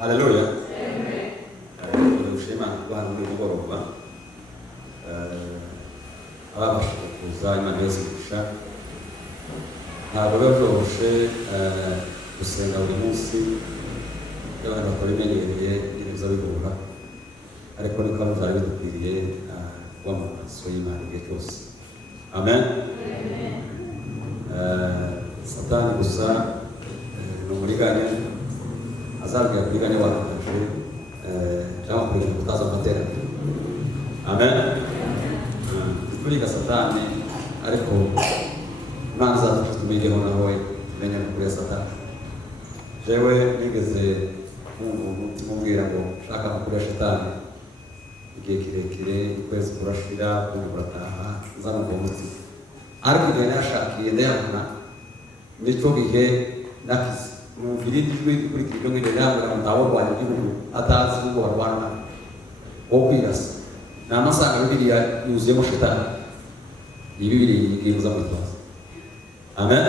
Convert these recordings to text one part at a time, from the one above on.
Haleluya. Amen. Ushima Bwana muri mugoroba. Ababasha kuza Imana yose ntabwo bajoshe gusenga buri munsi y'abantu bakora imenyereye neza bigora, ariko niko bizaba bidukwiriye kuba mu maso y'Imana igihe cyose. Amen. Satani gusa ni umuriganya, azabwira kuriganya wakaje cyangwa kuriganya kutaza amateraniro. Amen. Turiga Satani ariko nanza tumegeho nawe menya kuri Satani. Jewe nigeze umutima umbwira ngo shaka kuri Satani igihe kirekire, ukwezi kurashira kurataha nzana ngo umutima, ariko igihe nashakiye ndayabona nicyo gihe nakize numvira ijwi kuri kibyo ngende ndabona mutaho rwanya igihugu atazi ngo barwana wo kwirasa namasanga Bibiliya yuzuyemo Satani. Iyi Bibiliya igiye mutwaza. Amen.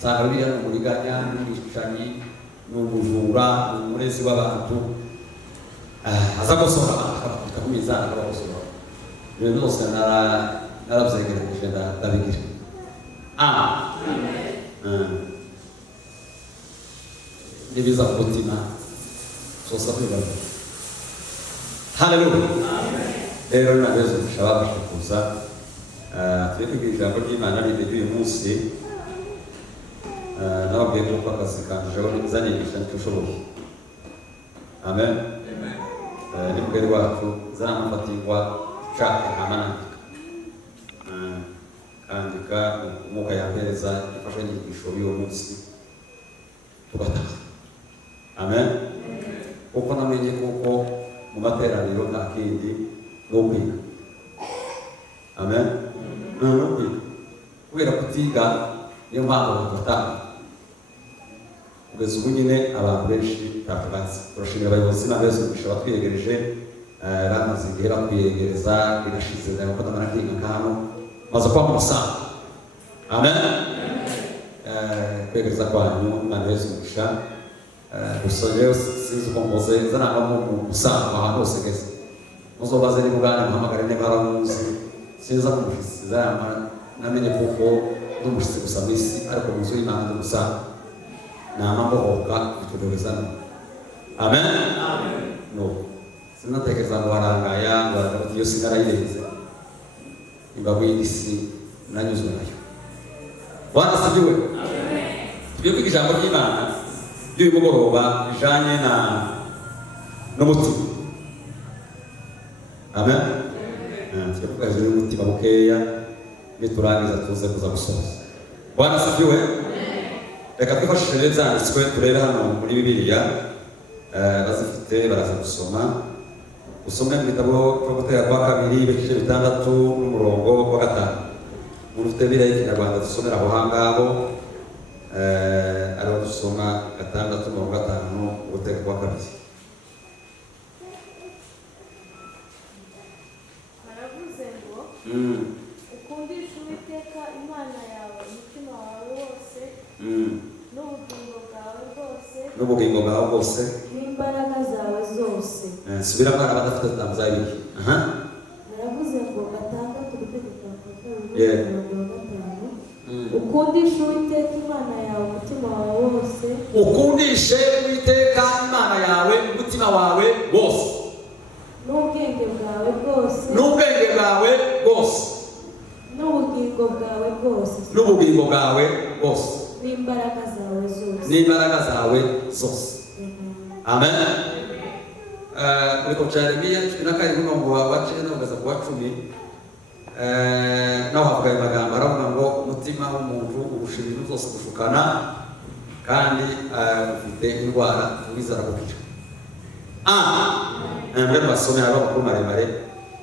Sanga Bibiliya ni umuriganya, n'umwishukanyi, n'umujura, n'umurezi w'abantu, aza gusora akakumizana akabasora. Ibyo byose narabyegereje ndabigira. Nibiza ku mutima sosa kwibaza. Haleluya. Rero nabezo shababa kuza twebwe ijambo ry'Imana ribeduye umunsi nababwiye ko akazi kanje zanigisha ntitushoboye. Amen. Ni mbere wacu zanamufatirwa shaka amanandika andika umuka yampereza ifasha inyigisho y'uwo munsi tugataha. Amen. Uko namenye kuko mu materaniro nta kindi no kwiga. Amen. No kwiga kubera kutiga niyo mpamvu tutataha. Kugeza ubu nyine abantu benshi batabazi. Turashimira abayobozi n'abeza bishobora twiyegereje ramaze igihe bakwiyegereza binashize ko ndamara kwiga nk'ahantu maze kwa musanga. Amen. Kwegereza kwanyu Imana yose umugisha. Gusa rero sinzi uko mboze zanangamo mu musanga ahantu hose geze muzobaze ni bugana muhamagare ne baramuzi sinza kumushitsi zama namenye kuko ndumushitsi gusa mwisi ariko muzo y'Imana ndumusa namabohoka bitudogezana. Amen. No sinatekereza ngo warangaya ngo iyo sigara yireze imbago y'isi nanyuzwe nayo. Bwana sibiwe. Tugiye kwiga ijambo ry'Imana ry'uyu mugoroba ijanye n'umutima. Amen. Tukavuga ijuru n'umutima bukeya niturangiza tuze kuza gusoza. Bwana sibiwe. Reka twifashishe neza zanditswe turebe hano muri Bibiliya bazifite baraza gusoma. Usome mu gitabo cyo gutera kwa kabiri ibice 6 n'umurongo wa 5. Muri Bibiliya y'Ikinyarwanda dusomera aho hangabo ariho dusoma 6:5 gutera kwa kabiri. Baravuze ngo ukundisha Uwiteka Imana yawe umutima wawe wose n'ubugingo bwawe bwose n'imbaraga zawe zose. Subira mwana badafite tamuzabiki. Baravuze ngo 6:5 ukundisha Uwiteka Imana yawe umutima wawe wose. Ukundishe Uwiteka Imana yawe umutima wawe wose n'ubwenge bwawe bwose n'ubugingo bwawe bwose n'imbaraga zawe zose. Amen. Muri Yeremiya 12:9 kugeza ku 10 naho havuga amagambo aravuga ngo umutima w'umuntu urusha ibintu byose gushukana kandi ufite indwara wizara gukira. Mbere basome haba amakuru maremare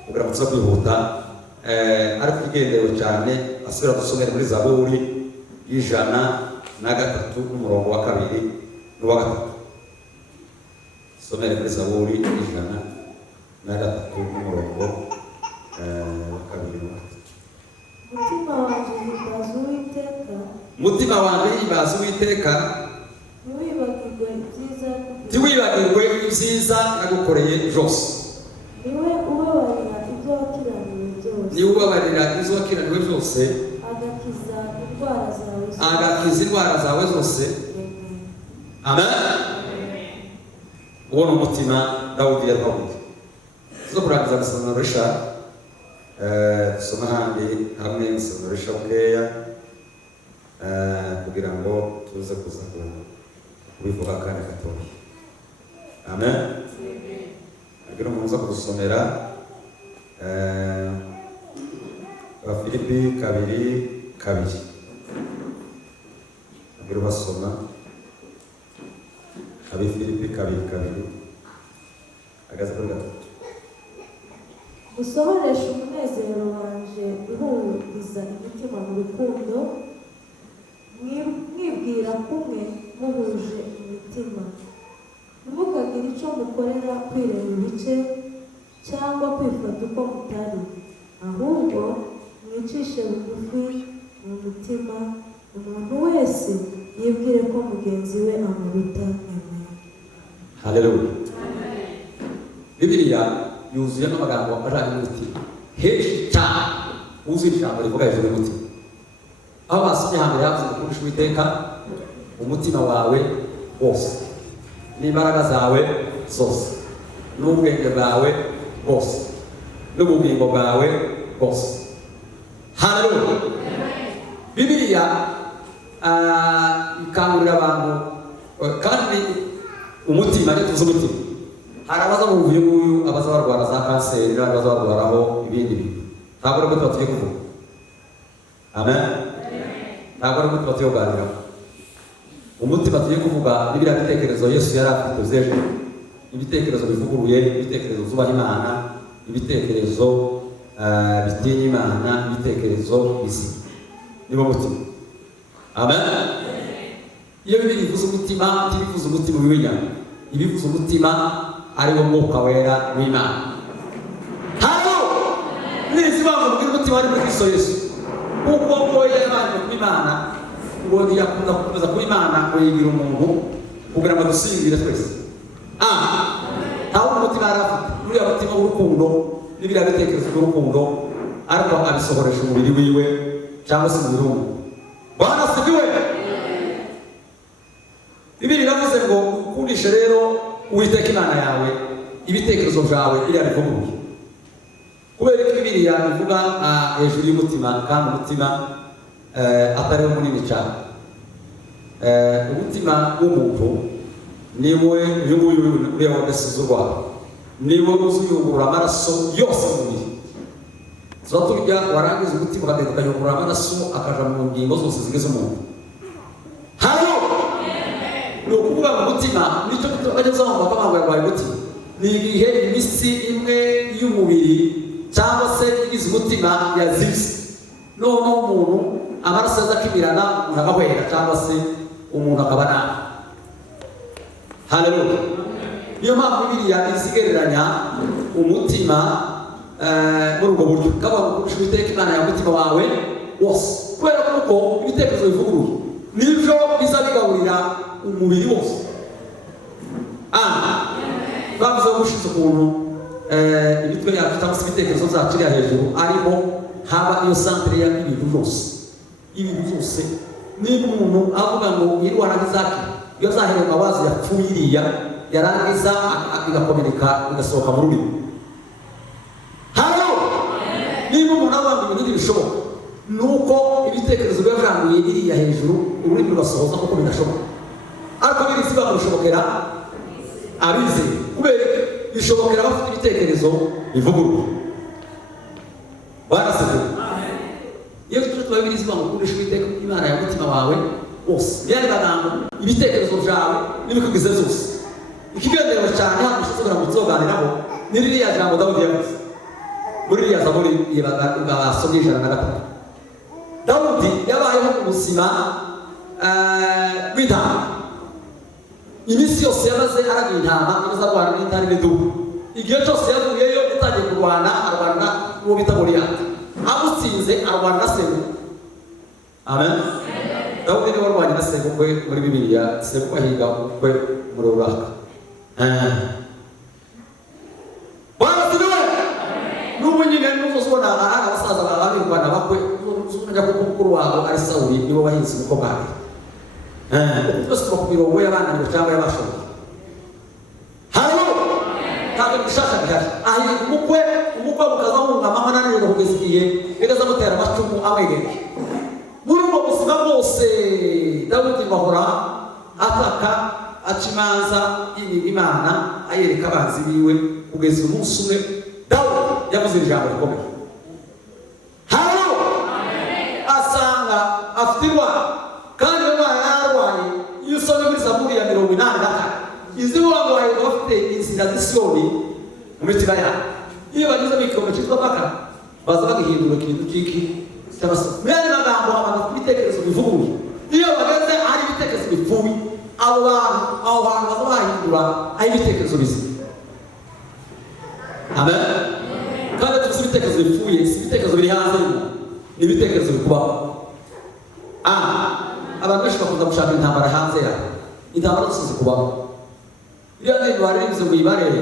kugira ngo tuze kwihuta ariko igendewe cyane asubira gusomera muri Zaburi 103 n'umurongo wa 2 n'uwa 3. Somera muri Zaburi 103 n'umurongo wa 2 n'uwa 3. Mutima wanjye himbaza Uwiteka ntiwibagirwe ibyiza tiwibagirwe ibyiza yagukoreye byose. niwe ubabarira ibyo wakiraniwe byose, Niwe ubabarira izo wakiraniwe byose, agakiza indwara zawe zose. agakiza indwara zawe zose. Amen. Uwo ni umutima Dawudi yavuze. Zo kurangiza gusoma rusha dusoma handi hamwe gusoma rusha bukeya kugira ngo tuze kuza kubivuga kandi gatoya. Amen. Kugira ngo muze kudusomera Filipi 2:2. Kugira basoma Filipi 2:2 agaze kuri gatatu. Gusohoresha umunezero wanje uhuriza imitima mu rukundo, mwibwira kumwe muhuje imitima. Ntimukagire icyo mukorera kwireba ibice cyangwa kwifata uko mutari, ahubwo mwicishe bugufi mu mutima, umuntu wese yibwire ko mugenzi we amuruta. Amen. Haleluya. Bibiliya yuzuye n'amagambo ajyanye n'umutima henshi cyane. Wuzuye ijambo rivuga hejuru y'umutima. Aho basomye hambere yavuze ngo kurusha Uwiteka umutima wawe wose, n'imbaraga zawe zose, n'ubwenge bwawe bwose, n'ubugingo bwawe bwose. Haleluya. Bibiliya ikangurira abantu kandi umutima, iyo tuvuze umutima hari abaza mu uyu nguyu, abaza barwara za kanseri, n'abandi baza barwaraho ibindi bintu. Ntabwo ari umutima tugiye kuvuga. Amen. Ntabwo ari umutima tugiye kuganiraho. Umutima tugiye kuvuga ni biriya bitekerezo Yesu yari afite by'ejo, ibitekerezo bivuguruye, ibitekerezo zubaha Imana, ibitekerezo bitinya Imana, ibitekerezo bizima. Nibo mutima. Amen. Iyo Bibiliya ivuze umutima, ntibivuze umutima w'inyama, ibivuze umutima ari wo Mwuka Wera w'Imana. Hano nizi bavuga umutima ari muri Kristo Yesu, kuko ngo yabanje ku Imana, ngo yakunda kuza ku Imana ngo yigira umuntu kugira ngo dusingire twese. Ntawe umutima arafite uriya mutima w'urukundo n'ibiriya bitekerezo by'urukundo, ariko abisohoresha umubiri wiwe cyangwa se umubiri w'umuntu. Bwana asifiwe. Bibiliya iravuze ngo ukundishe rero Uwiteka Imana yawe ibitekerezo byawe iriya bivuguruye. Kubera ko Bibiliya ivuga hejuru y'umutima, kandi umutima atari wo munini cyane. Umutima w'umuntu niwe uyu nguyu ureba wese urwaye, niwe uzuyungurura amaraso yose mu mubiri. Tuba turya warangiza umutima ukagenda ukayungurura amaraso akaja mu ngingo zose zigize umuntu. Hano ni ukuvuga ngo umutima nicyo bageze aho bavuga ngo yarwaye umutima. Ni igihe imitsi imwe y'umubiri cyangwa se igize umutima yazibye, noneho umuntu amaraso aza akimirana, umuntu agahwera cyangwa se umuntu akaba nabi. Haleluya. Niyo mpamvu Bibiliya izigereranya umutima muri ubwo buryo, kavuga ngo kurusha Uwiteka Imana yawe umutima wawe wose, kubera ko ibitekerezo bivuguruye nibyo biza bigaburira umubiri wose. Bavuze gushize ukuntu imitwe yacu cyangwa se ibitekerezo byacu iri hejuru, arimo haba iyo santere y'ibintu byose. Ibintu byose niba umuntu avuga ngo yirwara nk'izaki, iyo zahereye mawazi yapfuye iriya yarangiza igakomereka igasohoka mu rurimi. Hano niba umuntu avuga ngo ibintu ntibishoboka, ni uko ibitekerezo biba biranguye iriya hejuru, ururimi rugasohoza kuko bidashoboka. Ariko birizi bamushobokera abizeye, kubera bishobokera bafite ibitekerezo bivuguruye. Barasize. Iyo tuba birizi bamukundisha Uwiteka Imana yawe umutima wawe wose, byari bagambo ibitekerezo byawe n'ibikugize byose. Ikigendero cyane hano ushobora kuzoganiraho ni ririya jambo Dawudi yavuze muri ririya Zaburi basomye 103. Dawudi yabayeho mu buzima bw'intama. Iminsi yose yamaze aragira intama, imaze arwana n'intare n'idubu. Igihe cyose yavuyeyo yatangiye kurwana, arwana n'uwo bita Goliyati. Amutsinze arwana na sebukwe. Amen. Dawudi niwe warwanye na sebukwe muri Bibiliya. Sebukwe ahiga umukwe muri Uraka. Bwana sidiwe n'ubu nyine n'uzosubona abasaza babirwana bakwe uzumenya ko mukuru wabo ari Sawuli nibo bahinzi uko bari byose tuba ku mirongo y'abananiwe cyangwa y'abashoboye. Hano ntabwo bishaka bihari ahiye umukwe mukaza wungama amananiro kugeza igihe bigaza mutera amacumu amwegereye. Muri ubwo buzima bwose Dawidi bahora ataka aca imanza Imana ayereka abanzi biwe kugeza umunsi umwe Dawidi yavuze ijambo rikomeye. Hano asanga afite indwara kandi indwara yararwaye. Iyo usomye muri Zaburi ya 84 izi barwaye bafite inzira z'Isiyoni mu mitima yabo. Iyo bageze mu gikombe cyitwa Baka baza bagihindura ikintu cy'iki cy'abaso. Mwene magambo abantu bafite ibitekerezo bivuguruye. Iyo bageze ari ibitekerezo bipfuye abo bantu baza bahindura ari ibitekerezo bizima. Amen. Kandi tuzi ibitekerezo bipfuye si ibitekerezo biri hanze ni ibitekerezo bikubaho. Abantu benshi bakunda gushaka intambara hanze yabo. Intambara zose kubaho. Iyo ndi baririmbye ngo ibarere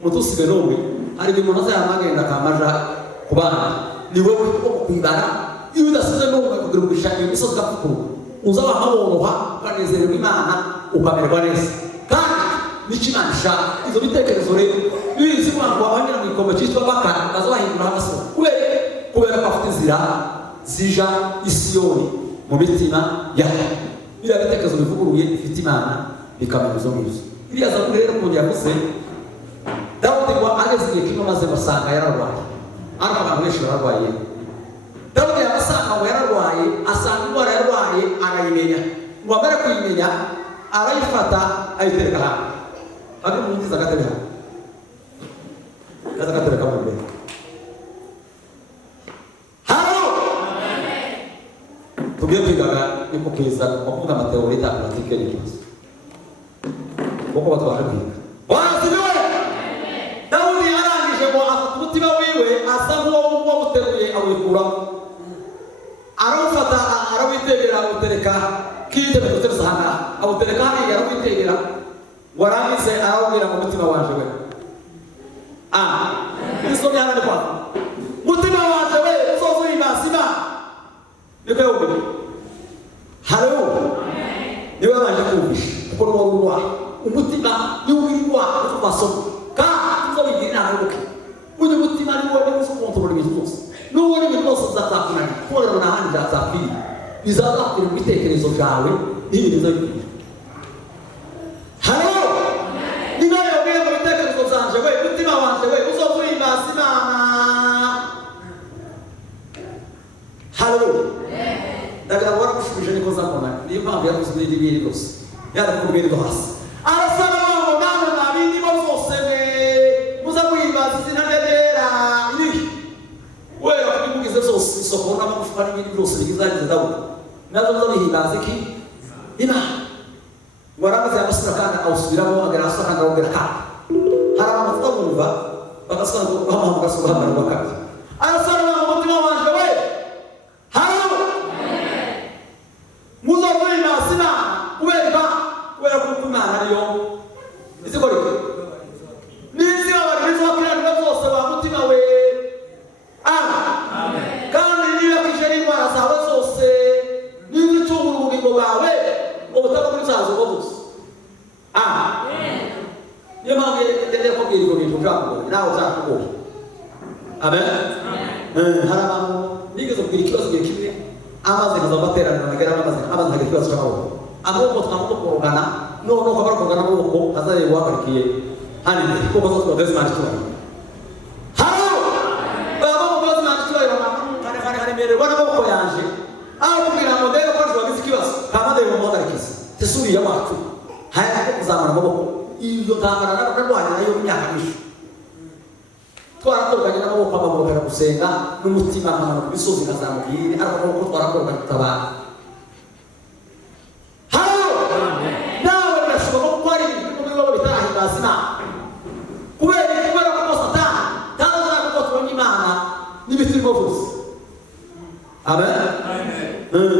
mutusige n'umwe hari ibintu azayamagenda kamaja ku bana ni wowe uko kwibara. Iyo udasize n'umwe kugira ngo ushake imisozi gapfukuru uzaba amaboroha ukanezererwa Imana ukamererwa neza kandi n'ikimana ishaka. Izo bitekerezo rero bizi ngo abanyura mu gikombe cyitwa Baka bazabahindura amaso kubera ko afite inzira zija Isiyoni mu mitima yabo. Biriya bitekerezo bivuguruye bifite Imana bikamenya izo ngibyo. Iriya Zaburi rero umuntu yavuze Dawidi ngo ageze igihe kimwe maze basanga yararwaye. Ariko abantu benshi bararwaye. Dawidi yabasanga ngo yararwaye asanga indwara yarwaye arayimenya. Ngo amara kuyimenya arayifata ayitereka hano. Hano umuntu ugize agatebe hano. Kaza agatereka mu mbere. Hano tugiye kwigaga niko kwiza kuvuga amateori y'amatike n'ikibazo. Kuko batwaje kwiga. Waziriwe Dawidi arangije ngo afata umutima wiwe asa nk'uwo muteruye awukuramo. Arawufata arawitegera awutereka k'igitebe gutereza hano awutereka hariya arawitegera ngo arangize arawubwira mu mutima wanje we. Nisomye hano kwa mutima wanje we uzozuhimbaza Imana niko yawubwira. Haleluya. Niwe banje kumvisha kuko n'uwo urwaye umutima y'uwirwa uko basoma kandi uzobigira inama y'ubuke uyu mutima ni wowe uzokontorora ibintu byose n'ubona ibintu byose uzazakunanira kubera ngo n'ahandi byazapfira bizazakura mu bitekerezo byawe n'ibintu bizabikwiye. Hano niba yabwiye mu bitekerezo byanje we umutima wanje we uzozuhimbaza Imana. Haleluya. Ndagira ngo waragushubije niko nzakubona niyo mpamvu yavuze n'ibindi bintu byose yarakubwira hasi arasaba ngo namwe nabindi bose muza guhimbaza izina ryera iri wewe kubimugize zose isoko n'amagufa n'ibindi byose bigizagize Dawidi nazo zabihimbaza iki Imana. Waramaze amasura kandi awusubiramo agera asaka ndawugera kandi hari amavuta bumva bagasanga ngo bamuhamagara subhana bakati arasaba ngo mutima wanje we hano muza guhimbaza Imana kubera ko Imana ariyo izikora iki nizi abarizo bakirana bose ba mutima we. Kandi niba kije n'indwara zawe zose niba icungura ubugingo bwawe ubutaka muri zazo bose. Niyo mpamvu yendeye kubwira ibyo bintu byakugoye nawe uzakugoye. Amen. Hari abantu nigeze kubwira ikibazo gihe kimwe amaze kuza baterana nagera amaze nkagira ikibazo cy'amaboko amaboko twamukorogana none uko barokogana amaboko azareba uwakarikiye hanini kuko zo twageze Imana cyubahiro. Hano baba mu bazi Imana cyubahiro hari mbere bana amaboko yanje aho kugira ngo ndebe ko wagize ikibazo kamade mu modarikiza tesuriya wacu hari kuzamura amaboko iyo ntambara narwanya nayo imyaka myinshi twarakoroganye n'amaboko amaguru kana gusenga n'umutima nkana ku bisozi kazamubwire ariko ko twarakoroganye tutabana. Kubera ko Satani taza kuko Imana n'ibiti bose. Amen.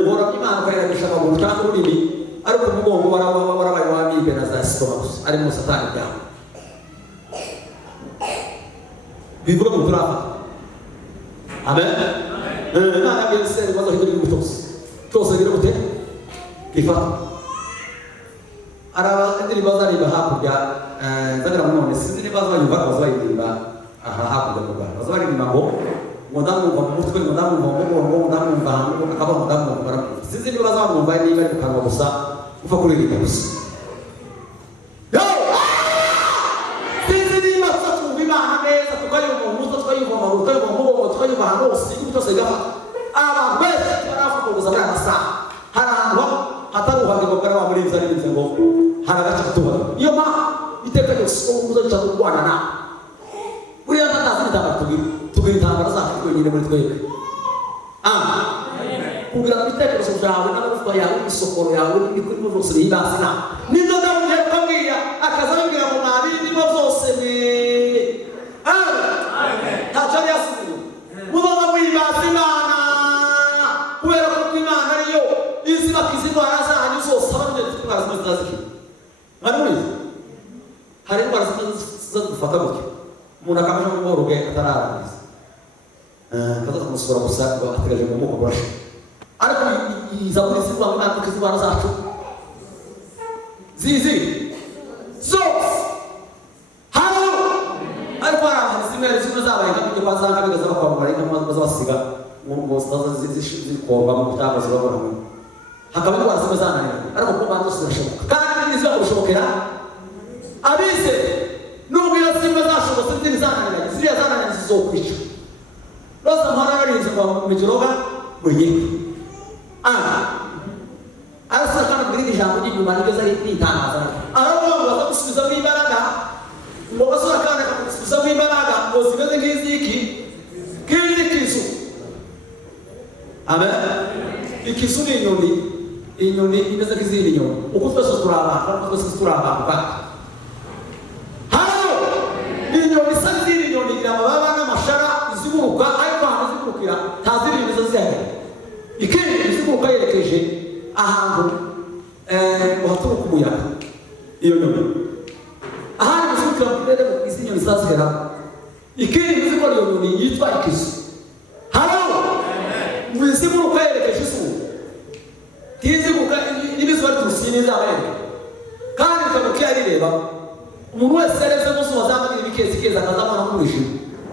Bora Imana kwera gishaka mu cyangwa urimi ariko umugongo warabaye wamibe na za sitoma gusa arimo satani byawe bivuga mu turafata amen nana byese bazo hiduri gutose cyose gira gute gifata araba ndiri bazari bahakurya zagira mu none sinzi niba bazayumva bazayimba aha hakurya mu Rwanda bazari ngo mudamu mu mutwe mudamu mu mugongo mudamu mu bantu akaba mudamu mu bara sinzi niba bazamwumva niba ari kanwa gusa ufa kuririmba gusa sinzi niba twumva Imana neza tukayumva mu mutwe tukayumva mu mugongo tukayumva hano sinzi cyose gafa aba bese baravuga gusa barasa harangwa hataruhanga ngo bara muri inzara n'inze ngo haragaca tuba iyo ma iteka yose umuza cyangwa kwana na buriya ntazi tubiri intambara zacu twenyine muri twebwe kugira ngo ibitekerezo byawe n'amagufa yawe n'isokoro yawe n'ibikuri byose bibasina nizo ndabona ukabwira akazabibwira mu mabiri nibo byose ntacyo ari yasize muzoza kwibasa Imana kubera ko Imana ariyo izi bakiza indwara zanyu zose abandi indwara zimwe zitazikira mwari mubizi hari indwara zidufata gutya umuntu akabasha mu bworo bwe atararangiza kaza kumusura gusa ngo ategereje mu muko burashe ariko izaburi zirwa mu natwe zibara zacu zizi zose hano ariko arahantu zimwe zabaye nkamwe bazanga bigaza bakwamara inka bazabasiga ngo zitaza zikorwa mu cyangwa zibabona mu hakaba indwara zimwe zananira ariko ko bantu zirashoboka kandi nizaba gushobokera abize nubwo iyo zimwe zashobotse izindi zananira ziriya zananira zizokwica roza muhana barinze ngo mumigiroga mwenyewe arasa kana kuri ijambo ry'inyuma nibyo zari kwitangaza aravuga ngo baza gusubiza mu imbaraga ngo basura kana gusubiza mu imbaraga ngo zimeze nk'iziki nk'izikisu amen ikisu ni inyoni imeze nk'izindi nyoni uko twese turabana hano ni inyoni isa n'izindi nyoni igira amababa n'amashara iziguruka ariko ahantu zigurukira ntaziri nizo zihari ikindi iziguruka yerekeje ahantu uhaturuka umuyaga iyo nyoni ahandi izigurukira mu kirere izi nyoni zazihera ikindi izikora iyo nyoni yitwa ikisu hano mu iziguruka yerekeje izuba ntiziguruka n'ibizuba riturusiye n'izabayeho kandi ikabuka iyo arireba umuntu wese yareze mu zuba zamagira ibikezi akazamana nk'umwijima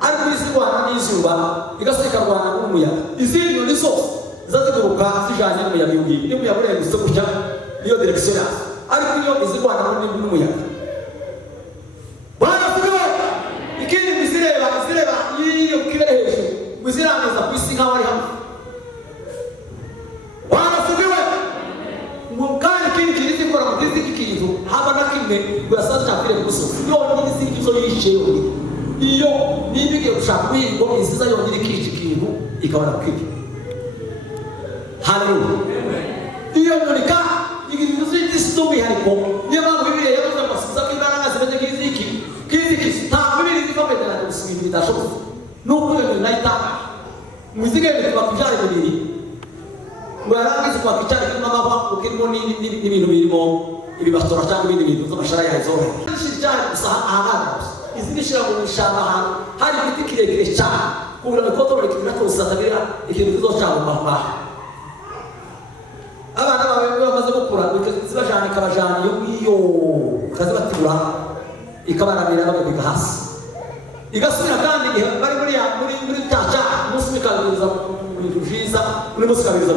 ariko isi rwana n'izuba igasohoka ikarwana n'umuyaga izindi nyoni zose zaziguruka zijanye n'umuyaga iyo ngiyo n'umuyaga urengutse gutya niyo direkisiyo yazo ariko iyo izirwana n'umuyaga baravuga ikindi izireba iyo kibere hejuru izirangiza ku isi nk'aho ari hamwe baravuga kandi ikindi kintu zikora mu ziki kintu haba na kimwe urasaza cyafire ku musozi iyo n'izindi zo yishe iyo nibigiye gushaka guhinga isiza yongera ikica ikintu ikabona kwiga haleluya iyo nyurika igihe zindi z'umwihariko niyo mpamvu bibiliya yavuze ngo asubiza ko imbaraga zimeze nk'iziki nta bibiri zifatanira gusa ibintu bidashoboka nuko iyo nyoni nayo itangaje mu izigende kuva ku byari bibiri ngo yarangiza kuva ku cyari kirimo amahwa kuko irimo n'ibintu birimo ibibatora cyangwa ibindi bintu by'amashara yazo cyari gusa ahagaragara gusa izindi shira mu bishanga ahantu hari igiti kirekire cyane kugira ngo kotorore kimwe cyose atagira ikintu kizocyagomba kubaha abana bawe bamaze gukura zibajana ikabajana iyo ngiyo ikazibatibura ikabaramira bagabika hasi igasubira kandi igihe bari muri cyaca umunsi mikabiriza mu bintu byiza undi munsi ikabiriza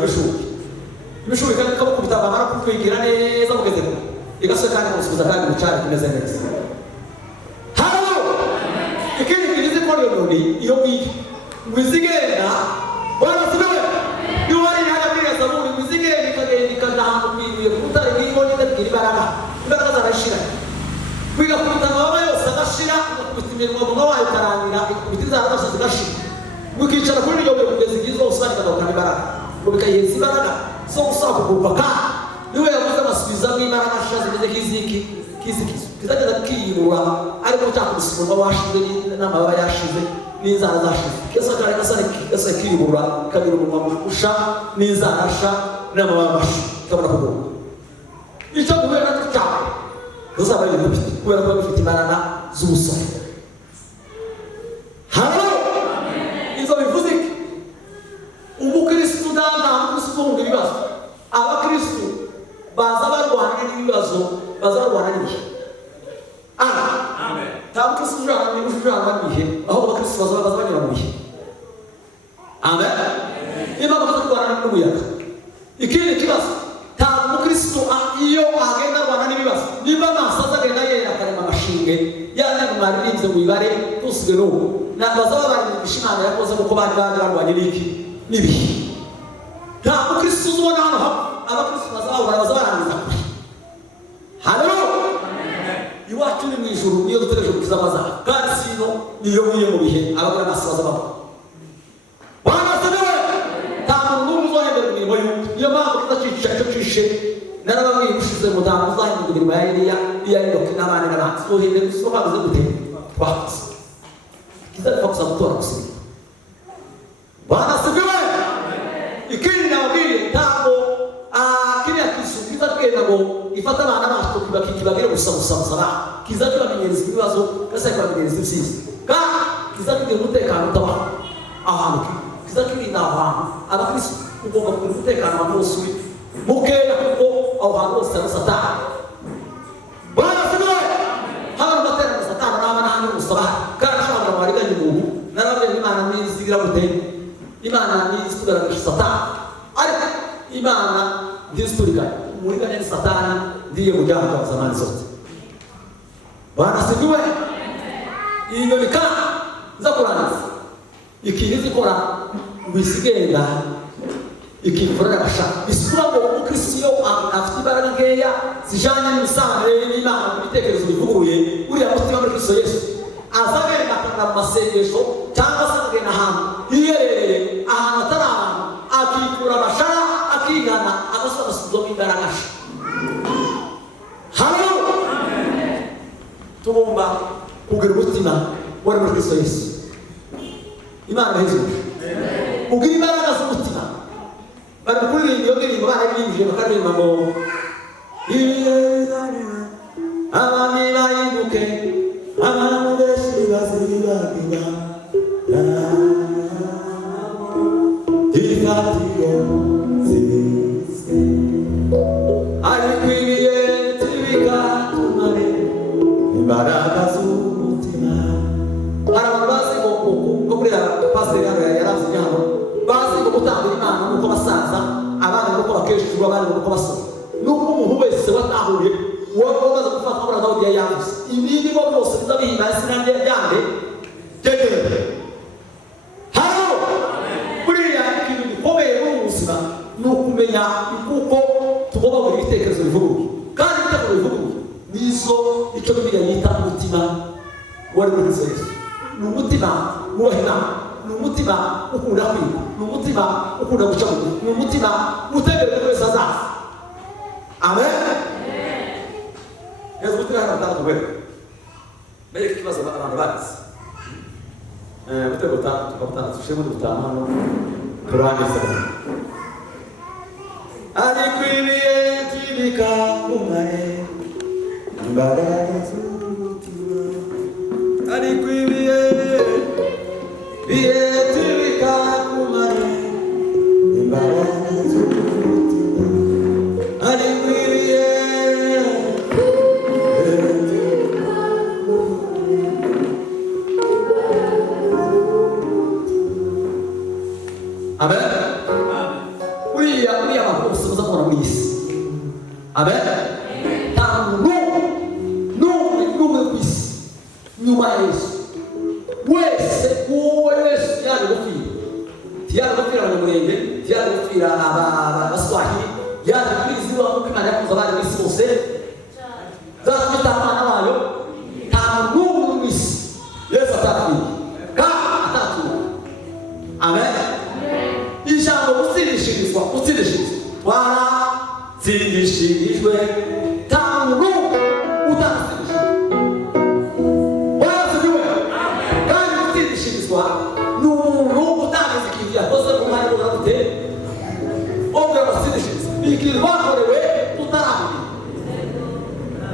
ibishubi kandi ikabukubita bamara kutwigira neza mugeze kure igasubira kandi ikamusubiza kandi mu cyari kimeze neza ikindi kigize ko iyo ngiyo ngo izigenda barasigaye iyo wari yagabiriza muri ngo izigenda ikagenda ikajana mu ibuye kutari nk'ibonye ndabwira imbaraga zarashira kwiga kubita amababa yose agashira igakubita imirimo mu wayo ukarangira ikubita inzara zose zigashira mukicara kuri iryo buye kugeza igihe zose ugarukana imbaraga ngo bikayiheza imbaraga zo gusaba kugurwa kandi niwe yavuze basubizamo imbaraga ashira zimeze nk'iziki kizagenda kiyibura ariko cyakubisumurwa washize n'amababa yashize n'inzara zashize kesa kiyibura kagira umunwa musha n'inzara asha n'amababa asha kabona kugurwa icyo guhera cyawe tuzaba dufite kubera ko dufite imbaraga z'ubusore. Haleluya. Izo bivuze iki? Umukristo nta mukristo wumva ibibazo. Abakristo baza barwana n'ibibazo, baza barwana n'ibihe. Amen. Nta mukristo ujana n'ibihe, aho abakristo baza banyura mu bihe. Amen. Niba baza kurwana n'umuyaga. Ikindi kibazo, nta mukristo iyo agenda arwana n'ibibazo, niba nasaza agenda yera akarema amashinge yanyaga maririmbye mu ibare tusigaye n'ubu nabaza babari ishimana yakoze kuko bari barwanye n'ibihe. Nta mukristo uzubona hano abakristo baza barangiza kure. Haleluya. Iwacu ni mu ijuru niyo dutegereje gukiza abazaha, kandi sino niyo mwiye mu bihe abagura amasabaza babo. Banasanewe nta muntu n'umwe uzohembera imirimo y'undi. Niyo mpamvu kizacisha icyo cishe narababwiye gushize mu ntabwo uzahembera imirimo ya Eliya iya Enoki n'abandi n'abandi. Uzohembera gusa uhabize gute twakoze kizapfa gusa gutora gusiga. Banasanewe ikindi nababwiye ntabwo kiriya kisu kiza twenda ngo ifata abana bacu kibagire gusa kiza kibamenyereza ibibazo kasa kibamenyereza ibyiza kandi kiza kigira umutekano utabaho ahantu kiza kirinda ahantu abakristo ugomba kugira umutekano wa bose mukeya kuko aho hantu hose hari satani. Baravuga hano baterana satani n'abana hano musaba kandi ashobora kubariganya umuntu narabye Imana nizigira gute. Imana nizigaragaje satani ariko Imana ndisturika muriganya ni satani ndiye mujyana kwa zamani zote. Banasifiwe. Iyo nikana za kurangiza ikirizi kora wisigenda ikifura basha bisura ngo umukristo afite imbaraga nkeya zijanye n'usanzwe n'Imana ibitekerezo bivuguruye uriya mutima muri Kristo Yesu azagenda akanda masengesho cyangwa se akagenda ahantu yiyerereye ahantu atari ahantu akikura bashara akigana agasaba suzo imbaraga. Haleluya. Tugomba kugira umutima wari muri Kristo Yesu. Imana hejuru kugira imbaraga z'umutima bari kuririmba iyo ndirimbo bararirimbiye bakaririmba ngo abami bahinduke abantu benshi bazibagirwa ifatiro zibise ariko ibihe bigatumare imbaraga z'umutima. Hari abantu bazi ngo kuriya pasiteri hano yaravuze hano bazi ngo gutambira Imana nuko basaza abana nuko bakeshejwe abandi nuko basoma nuko umuntu wese watahuye wowe maze gufata muri Dawudi yavuze ibindi bo byose bizabihimba izina rye ryande tegere. Hano buriya ikintu gikomeye mu buzima ni ukumenya kuko tugomba kugira ibitekerezo bivuguruye kandi ibitekerezo bivuguruye nizo icyo Bibiliya yita umutima wari muri Kristo Yesu. Ni umutima wubaha Imana, ni umutima ukunda kwiga, ni umutima ukunda guca bugufi, ni umutima utegereje ko wese azaza. Amen. Yesu umutima hano atandatu wera mbere ikibazo abantu bagize mutego tukabutandatu ushemo dutanu hano turangiza ariko ibihe bikakumare imbaraga z'umutima ariko ibihe bikakumare imbaraga z'umutima ariko ibihe Amen. Uriya makosa muzakora mu isi. Amen. N'umwe ku isi nyuma ya Yesu wese yaje gupfira. Yaje gupfira abanyamurenge, yaje gupfira abaswahili, yaje kwiziwa kuko Imana yakuze abana b'isi bose zatwita abana bayo. Nta n'umwe mu isi Yesu atapfira kandi atatuye. Amen. Ijambo gutsindishirizwa waratsindishirijwe ntabwo utatsindishijwe waratsindishijwe kandi gutsindishirizwa ni umuntu utagize ikintu yakoze ku mwanya ugute ubwo watsindishirizwa ni ikintu bakorewe utaramenya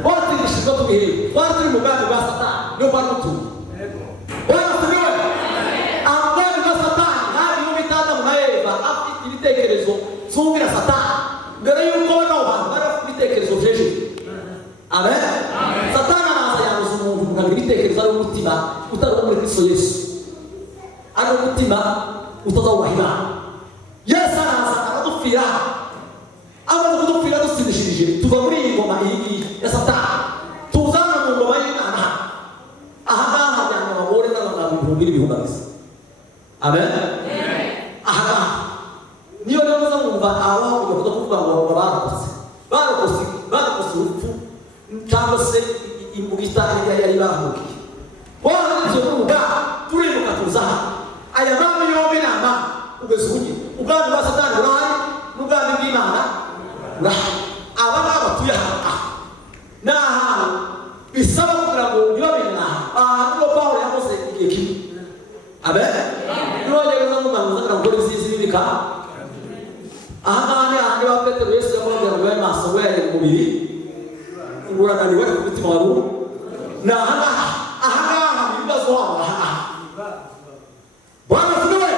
watsindishirizwa gihe twari turi mu bwami bwa Satani niyo bari mutuye Bwana asifiwe abwami bwa Satani hariho bitaza mu Eva afite ibitekerezo zumvira Satani mbere y'uko nabo bantu bari bafite ibitekerezo byinshi amen Satani araza yabuza umuntu kugira ibitekerezo ari umutima utari muri Kristo Yesu ari umutima utazawubaha Imana Yesu araza aradupfira amaze kudupfira dusinishirije tuva muri iyi ngoma iyi ya Satani tuzana mu ngoma y'Imana aha ngaha byanga abagore n'abagabo ibihumbi n'ibihumbi bisa amen aha niyo rero muza mwumva aho ugomba kuvuga ngo barakose urupfu cyangwa se imbugita yari bahugiye wahagije n'ubuga turimuka tuzaha aya mami yombi nama ugeze ubugi ubwami bwa Satani burahari n'ubwami bw'Imana burahari aba ngaba batuye aha ni ahantu bisaba kugira ngo ntibamenye aha niho Pawulo yakoze igihe kimwe amen niho yageze mu Rwanda kugira ngo gukora ibizibika aha ngaha ni ahandi ba Petero Yesu yamubwira ngo yabe maso we yari mu mubiri urananiwe ku mutima wa ruhu ni aha ngaha ibibazo wabo Bwana asifiwe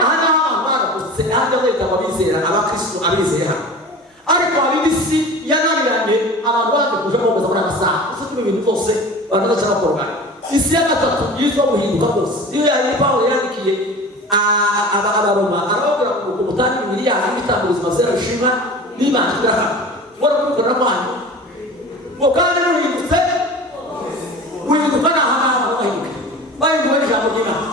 aha ngaha abantu barakutse ahandi bahita abizera abakristo abizera ariko ab'isi yananiranye abantu baje kuja bogoza muri amasaha usutse ibintu byose abantu bashaka korwa isi ya gatatu yitwa guhinduka bose iyo yari Pawulo yandikiye abaroma arababwira ngo umutani ibiri yawe bitanga ubuzima bwera bishima n'Imana irahari wari kubikora kwanyu ngo kandi muhindutse wihinduka n'aha ngaha bahinduwe n'ijambo ry'Imana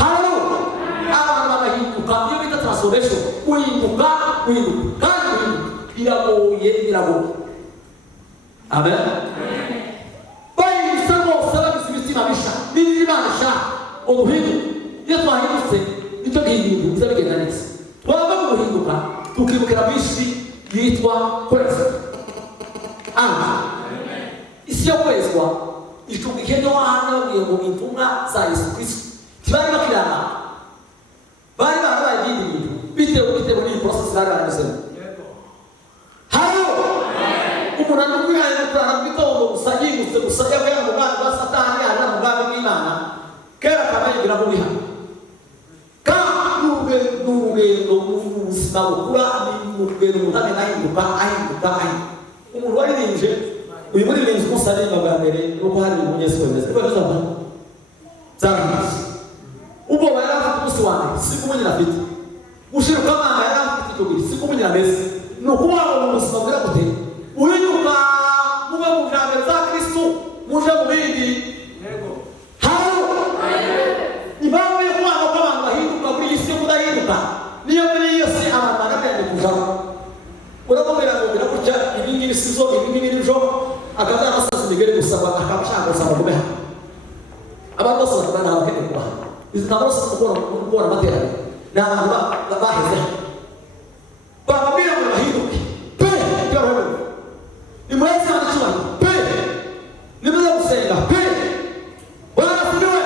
haleluya abantu bagahinduka iyo bita transformation uhinduka kandi biragoye amen bahindutse bose bagize imitima misha n'ibyo Imana ishaka ubuhinduka iyo twahindutse nicyo gihinduka biza bigenda neza twaba mu guhinduka tukibukira mu isi yitwa kwezwa isi yo kwezwa icumbikiye no hanabwiye ngo intumwa za Yesu Kristo tibari bakirana bari barabaye ibintu bitewe n'iyi process bari baranyuzemo umuntu kwihaye gukurana mu gitondo gusa yimutse gusa yavuye mu bwami bwa Satani ari mu bwami bw'Imana kera akabayigira mu bihano kandi n'urugendo ubuzima bukura n'urugendo umuntu amena ahinduka umuntu waririmbye uyu muririmbyi umunsi aririmba bwa mbere nuko hari ibintu Yesu wemeza kuko bizaba byarahise ubwo yari afite umunsi wa mbere si kumunyira afite ushiruka amanga yari afite icyo gihe si kumunyira ameze ni ukuwabona ubuzima bwira gute uhinyuka mube mu jambo za Kristo muje mu bindi impamvu yo kwanga ko abantu bahinduka muri iyi si yo kudahinduka niyo muri iyo si abantu bagatangiye kujamo urababwira ngo biragutya ibingibi sizo ibingibi nibyo akazamasaza imigeri gusaba akabashaka gusaba kubeha abantu bose bakabana abakeneye kubaha izi ntabwo bose gukora amateraniro ni abantu baheze bababwira ngo bahinduke pe byorohewe nimwezi hanacyubahiro pe nimuze gusenga pe barasigiwe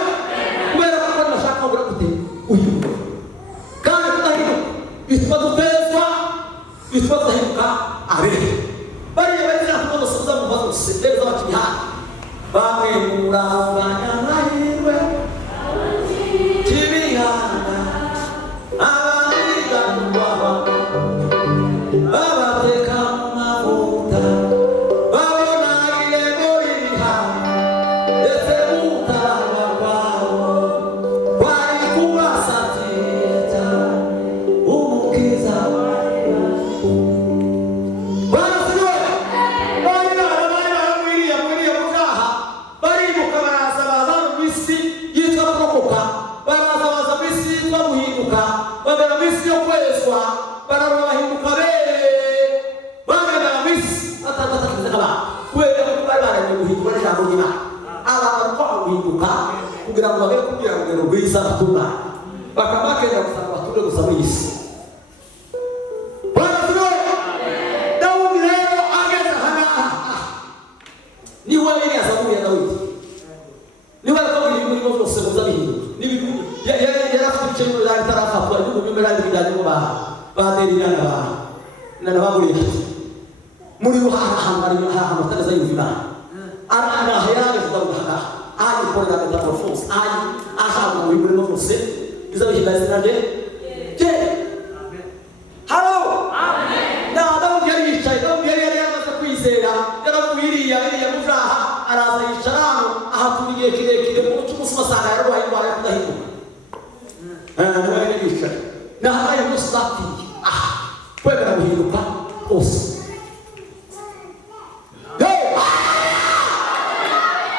kubera ko bashaka kugura gute uhinduka kandi kudahinduka bituma dutezwa bituma tudahinduka abere bariya bagira ngo bose mu bazo gusendereza bakimihana bamwe muranganya amahirwe kibihana abamiganwa babateka mu mavuta babona irego ribihana ndetse n'ubutabwa bwabo bari kubasatira umukiza kugira ngo babe kugira ngo rwiza batuma bakamagenda gusanga bature gusa muri isi Dawudi rero ageze hano niwe yari yazamuye Dawidi niwe arakabwira ibintu byose muza bihinduka yari afite icyo yari atarafatwa ariko mu byumba yari bijyanye mu baderiyana n'abaguriye muri ahantu atageza yumva Imana arana hayana kuzaruhana ari korera metamorphose ari ahantu muri muri mose bizabihindura izina rye je halo amen na Adamu yari yicaye Adamu yari yamaze kwizera yaramuhiriye iriya mujaha araza yicara hano ahatuma igihe kirekire mu cy'umunsi masanga yarwaye indwara yo kudahinduka yari yicaye nahabaye umunsi uzapfiye kwemera guhinduka hose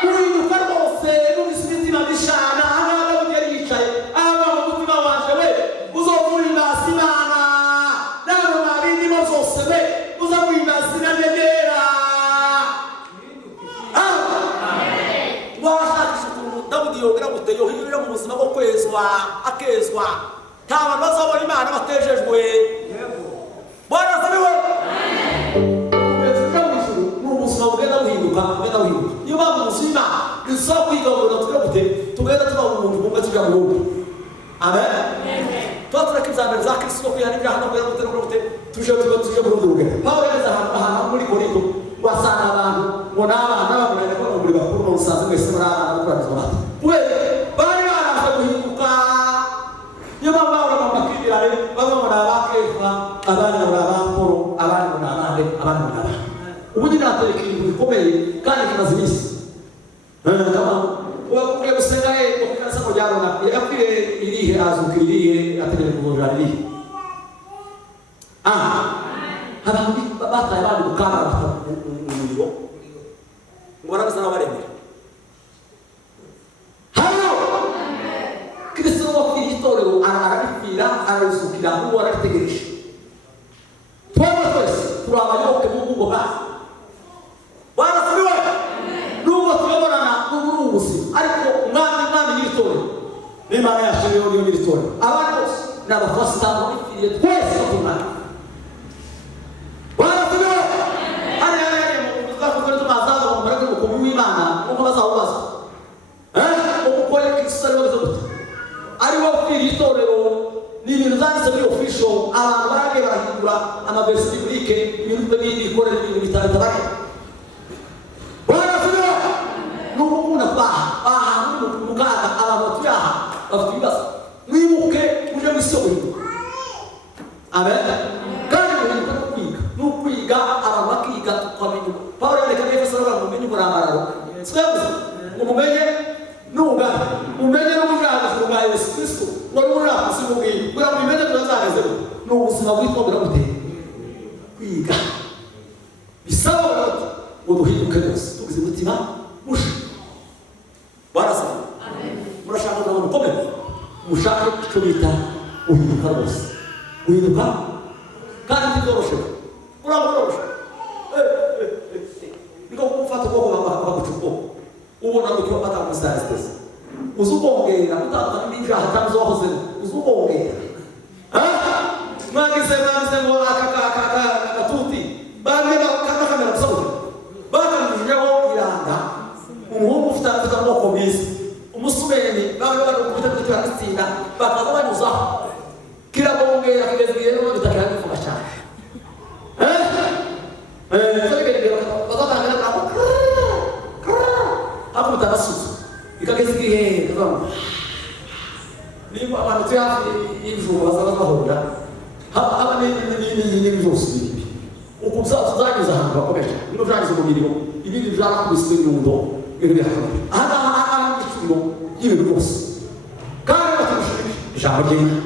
guhinduka rwose n'ubise imitima bishana Adamu yari yicaye aba mu mutima wanje we uzomuhimbaza Imana nawe mwabindimo zose we uzamuhimbaza inanegera washakisha ukuntu Dawudi yongera gute yohirira mu buzima bwo kwezwa akezwa nta bantu bazabona Imana batejejwe Bwana sabiwe ubuzima bugenda buhinduka niyo mpamvu ubuzima bisaba kwigaburira tujya gute tugenda tuba mu muntu umwe tujya mu wundi amen tuba tureka ibizamini za Kristo kwihana ibyaha no kugera gute no gute tuje mu rundi rugero Pawulo yageze ahantu muri Korinto wasanga abantu ngo n'abana babonye ko muri bakuru n'umusaza mwese muri abana bakuranizwa bati we bari baraza guhinduka niyo mpamvu babona amakirire bamwe muri abakefa abandi muri abaporo abandi muri abandi abandi muri abandi ubu nyine hatereka ibintu bikomeye kandi kimaze iminsi ugiye gusenga ukasa ngo ryarona yapfuye irihe azuka irihe ategereje kuvurira irihe abantu bataye abandi gukanda umuriro ngo barabuze n'abaremera hano Kristo wapfira itorero araripfira ararisukira n'uwo araritegereje twebwe twese turi abayoboke b'ubwo bwacu barasubiwe nubwo tuyoborana n'uburi ubuzima ariko umwami nyir'itorero n'Imana yacu niyo nyir'itorero abandi bose ni abafasitani bipfiriye twese batungana barasubiwe hariya mu twavuga tumazaza mu murage umukumbi w'Imana nk'uko bazawubaza umukore Kristo ari wabize gute ari wo upfiriye itorero ni ibintu zanditse muri official abantu baragiye barahindura amaversi biblike ibintu bikorera ibintu bitandukanye barasubiwe n'umukunda kwaha ahantu mukaga abantu batuye aha bafite ibibazo mwibuke muje mwisogwe amen kandi muhinduka no kwiga abantu bakiga kwamenya Pawulo yandika muri Efeso ngo mumenye umurambararo twebwe umumenye n'ubugari umenye n'ubujyanishwa bwa Yesu Kristo ngo n'urakusi mubwiye kugira ngo umenye tuzazageze ni ubuzima bwitondera gute kwiga bisaba ngo duhinduke rwose tugize umutima musha barasaba murashaka ngo mukomere mushake icyo bita guhinduka rwose guhinduka kandi ntibyoroshye uraboroshye niko gufata ubwoko baguca ubwoko ubona uko batamusaza twese uzubongera utandukanye n'ibyaha cyangwa wahoze uzubongera mwagize ngo akatuti bamwe bakakamera gusa bakamujyeho iranga umuhungu ufite amoko meza umusumeni bamwe bakubita kuri Kristina bakaza banyuzaho kirabongera kigeze igihe n'ubundi utakira bivuga cyane bakatangira nabo hapo utabasuza ikageze igihe kazamo niba abantu turi hafi y'ibijumba bazaza bahura haba n'ibijose bibi uko tuzageza ahantu bakomeje niba byagize umubiri ibindi byarakubise inyundo ibintu birakomeye aha n'igiciro y'ibintu byose kandi baturushije ijambo ry'Imana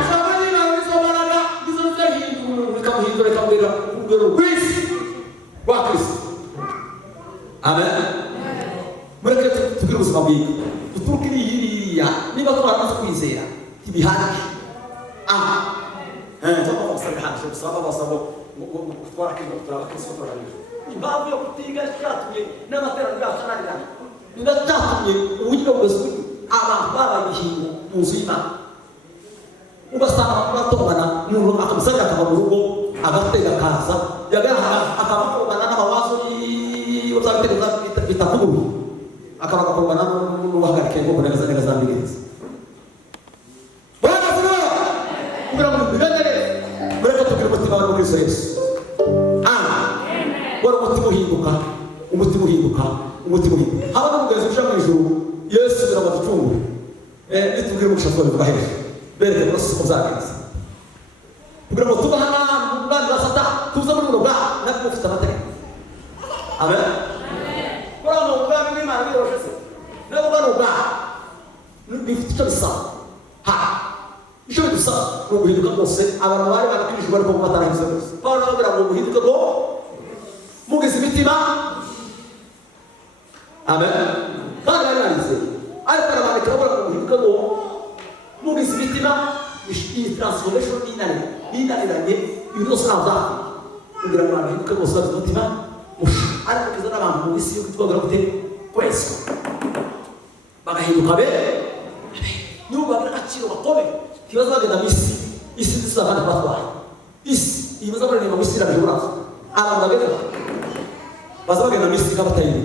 ijambo ry'Imana risobanura izo ryahindura rikamuhindura rikamubera urugero rw'isi rwa Kristo amen mureke tugire ubuzima bwiza duturuke iriya niba twaramaze kwizera ibihagije tugomba gusaba ibihagije gusaba basaba twarakizwa turabakizwa turabakizwa impamvu yo kutiga cyatumye n'amateraniro yacu ananirana niba cyatumye uburyo bwose abantu babaye ibihingo mu nzu y'Imana ugasanga baratongana umuntu akamusabira akava mu rugo agatega akaza yagaha akaba akobana n'amawazo y'ibyo bitavuguruye akaba akobana n'uhagarike ngo kuneza neza za mbigenzi barasubiwe kugira ngo bibere mureke tugire umutima wa Kristo Yesu amen uhinduka, umutima uhinduka, umutima uhinduka. Haba n'umugenzi uja mu ijuru, Yesu birabaducungura. Nitubwire umugisha twabivuga hejuru. Bereke ko siko byagenze. Kugira ngo tuba hano mu bwami bwa Satani, tuze muri buno bwami, natwe dufite amategeko. Amen. Buriya mu bwami bw'Imana biroroshye se. Nabwo bwari ubwami. Bifite icyo bisaba. Icyo bidusaba ni uguhinduka rwose. Abantu bari barabwirijwe ariko batarahinduka rwose. Pawulo arababwira ngo muhinduke ngo mugize imitima. Amen. Kandi bari barizeye. Ariko arabandikira avuga ngo muhinduke ngo mugize imitima. Iyi transformation n'inaniranye ibintu byose ntabwo byafite. Kugira ngo abantu bahinduke rwose bafite umutima musha. Ariko kiza n'abantu mu isi yo kwitwagura gute kwese bagahinduka nibo bagira agaciro gakomeye. Ikibazo bagenda mu isi zisa kandi batwaye isi iyi baza bareba mu isi irabihura abantu bagenda baza bagenda mu isi kabatayiri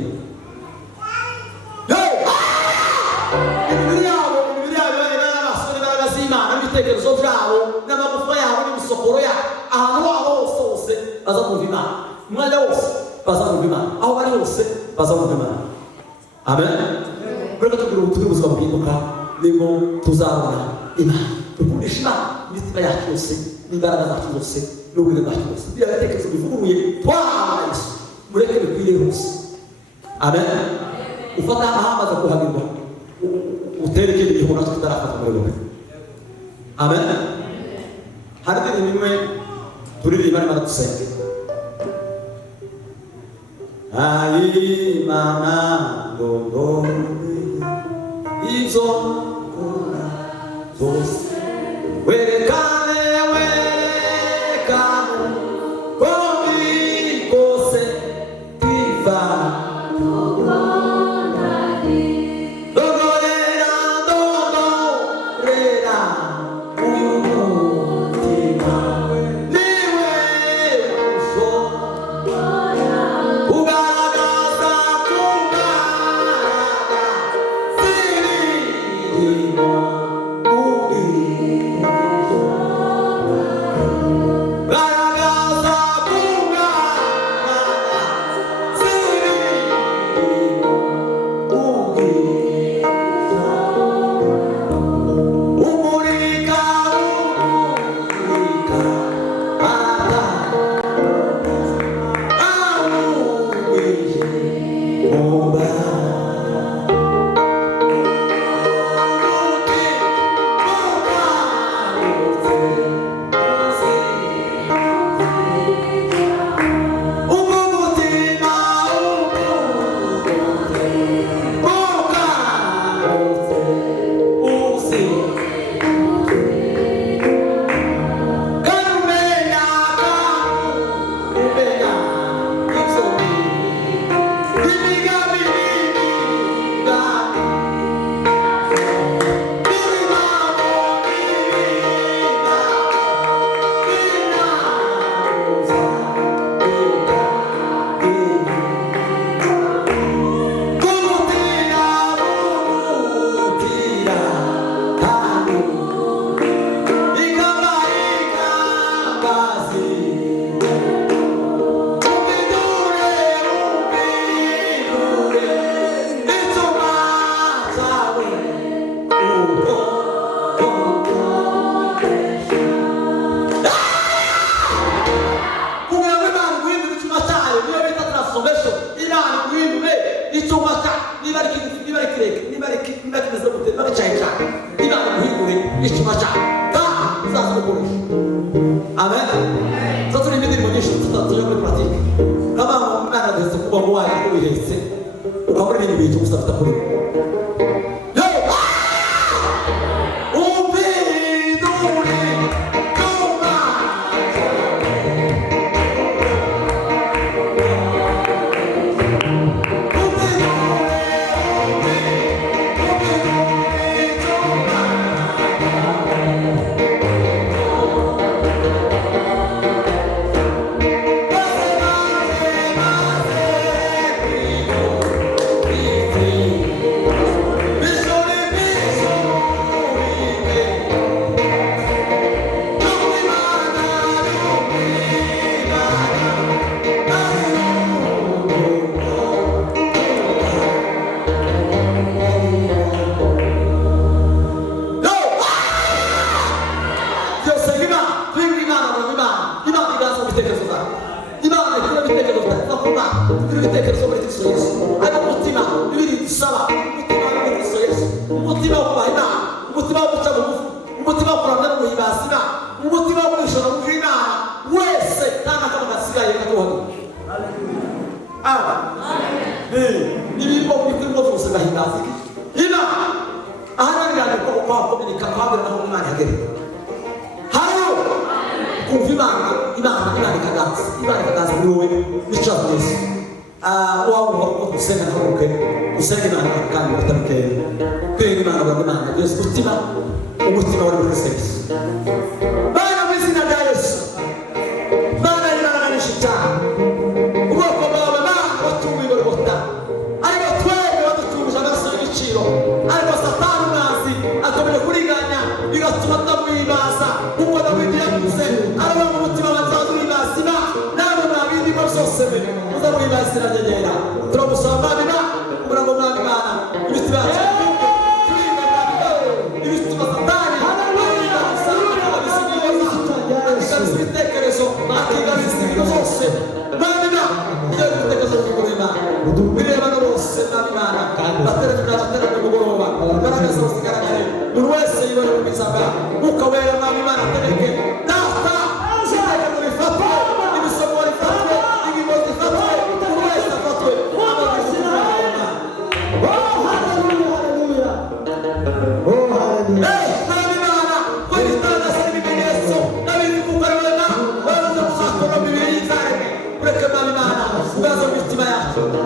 imibiri yabo n'abasore n'abazimana n'ibitekerezo byabo n'amagufa yabo n'imisokoro yabo ahantu habo hose baza kumva Imana umwanya wose baza kumva Imana aho bari hose baza kumva Imana. Amen. Reka tugire ubuzima buhinduka nibwo tuzabona Imana. Dukundisha Imana imitima yacu yose n'imbaraga zacu zose n'ubwenge bwacu bwose. Biriya bitekerezo bivuguruye twahawe Yesu mureke bikwiriye hose. Amen. Ufata ahamaze kuhagirwa utere ikindi gihugu natwe tutarafata muri wowe. Amen. Hari indirimbo imwe turirimba Imana dusenge. Imana ndondore izo nkora zose werekane ko biri kose twiva ndondorera uyu mutima niwe ushobora kugaragaza zirimo ibitekerezo bitatuva ku Mana, tugira ibitekerezo muri Kristo Yesu. Ariko umutima ibiri dusaba, umutima muri Kristo Yesu, umutima wo kubaha Imana, umutima wo guca bugufi, umutima wo kuramya no guhimbaza Imana, umutima wo kwishora mu Imana wese nta n'akamwe gasigaye katuhana. N'ibirimo bikurimo byose gahimbaza Imana. Ahananirana ko kwakominika kwabera naho Imana yagereye. Hano kumva Imana ikaganza muri wowe bicara ku Yesu. Waba uko gusenga ntabuke, gusenga Imana kandi utabikeye. Kwenga Imana bwa Imana Yesu umutima wari muri Yesu. Bana mu izina rya Yesu. Bana Imana nishita. Ubwoko bwawe Mana watunguye Golgotha. Ariko twebwe waducunguje amaso y'igiciro. Ariko Satani umwanzi akomeje kuriganya bigatuma tutamwibaza. Kuko Dawidi yavuze aravuga mu mutima bazazuribaza Imana. Nawe mwabindi ko byose muzamwibaza iranyegera. Turagusaba Mana umurambo mwami Imana imitima yacu ibitekerezo akigabiza ibintu byose Mana iyo ibitekerezo by'Imana birebana bose n'Imana bateranye umugoroba baragaza usigaragare buri wese yibone mu bizaga Mwuka Wera Mwami Imana atereke data ziteke mu bifatwe ibisomo bifatwe ingingo zifatwe buri wese afatwe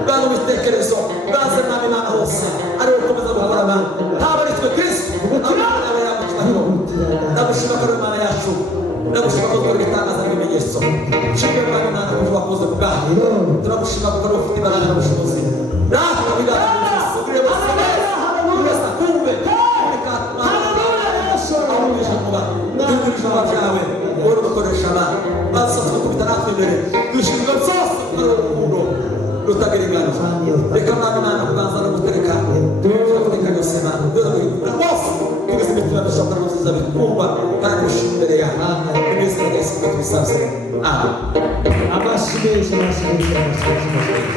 Bwana witekerezo baze Mwami Imana hose ari ukomeza gukora Mana haba ari twe Kristo Imana yawe yamucyubahiro. Ndagushima ko Imana yacu, ndagushima ko ukora ibitangaza n'ibimenyetso. Nshimye Mwami Imana ko wakoze ku bwawe. Turagushima ko ufite imbaraga n'ubushobozi. Natwe bigaragaza ubwire bose neza kumve reka ibijambo byawe wowe ukoresha Mana maze tukubita natwe imbere dushimira byose ari urukundo rutagira ingano. Reka Mwami Imana kuganza no gutereka tukavuga yose Mana byose bose tugeze imitima dushaka kuziza bikumva kandi bishimira imbere yawe n'ibizina byose tubisabye. Amen. Abashimesha